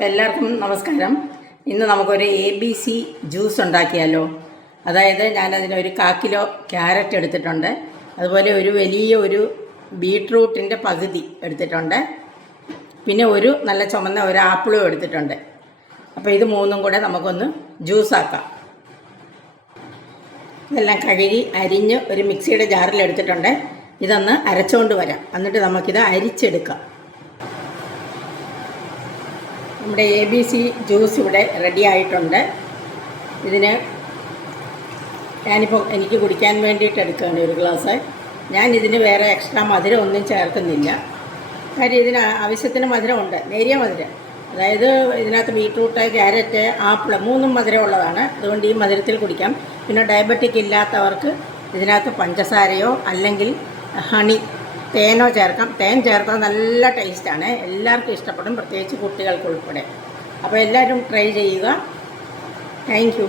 എല്ലാവർക്കും നമസ്കാരം. ഇന്ന് നമുക്കൊരു ABC ജ്യൂസ് ഉണ്ടാക്കിയാലോ. അതായത് ഞാനതിനൊരു 1/4 കിലോ ക്യാരറ്റ് എടുത്തിട്ടുണ്ട്. അതുപോലെ ഒരു വലിയ ബീട്രൂട്ടിൻ്റെ പകുതി എടുത്തിട്ടുണ്ട്. പിന്നെ ഒരു നല്ല ചുമന്ന ഒരു ആപ്പിളും എടുത്തിട്ടുണ്ട്. അപ്പോൾ ഇത് മൂന്നും കൂടെ നമുക്കൊന്ന് ജ്യൂസാക്കാം. ഇതെല്ലാം കഴുകി അരിഞ്ഞ് ഒരു മിക്സിയുടെ ജാറിൽ എടുത്തിട്ടുണ്ട്. ഇതൊന്ന് അരച്ചുകൊണ്ട് വരാം. എന്നിട്ട് നമുക്കിത് അരിച്ചെടുക്കാം. നമ്മുടെ ABC ജ്യൂസ് ഇവിടെ റെഡി ആയിട്ടുണ്ട്. ഇതിന് ഞാനിപ്പോൾ എനിക്ക് കുടിക്കാൻ വേണ്ടിയിട്ട് എടുക്കുകയാണ് ഒരു ഗ്ലാസ്. ഞാനിതിന് വേറെ എക്സ്ട്രാ മധുരം ഒന്നും ചേർക്കുന്നില്ല. കാര്യം ഇതിന് ആവശ്യത്തിന് മധുരമുണ്ട്, നേരിയ മധുരം. അതായത് ഇതിനകത്ത് ബീട്രൂട്ട്, ക്യാരറ്റ്, ആപ്പിൾ മൂന്നും മധുരമുള്ളതാണ്. അതുകൊണ്ട് ഈ മധുരത്തിൽ കുടിക്കാം. പിന്നെ ഡയബറ്റിക് ഇല്ലാത്തവർക്ക് ഇതിനകത്ത് പഞ്ചസാരയോ അല്ലെങ്കിൽ ഹണി, തേനോ ചേർക്കാം. തേൻ ചേർത്താൽ നല്ല ടേസ്റ്റാണ്, എല്ലാവർക്കും ഇഷ്ടപ്പെടും, പ്രത്യേകിച്ച് കുട്ടികൾക്ക് ഉൾപ്പെടെ. അപ്പോൾ എല്ലാവരും ട്രൈ ചെയ്യുക. Thank you.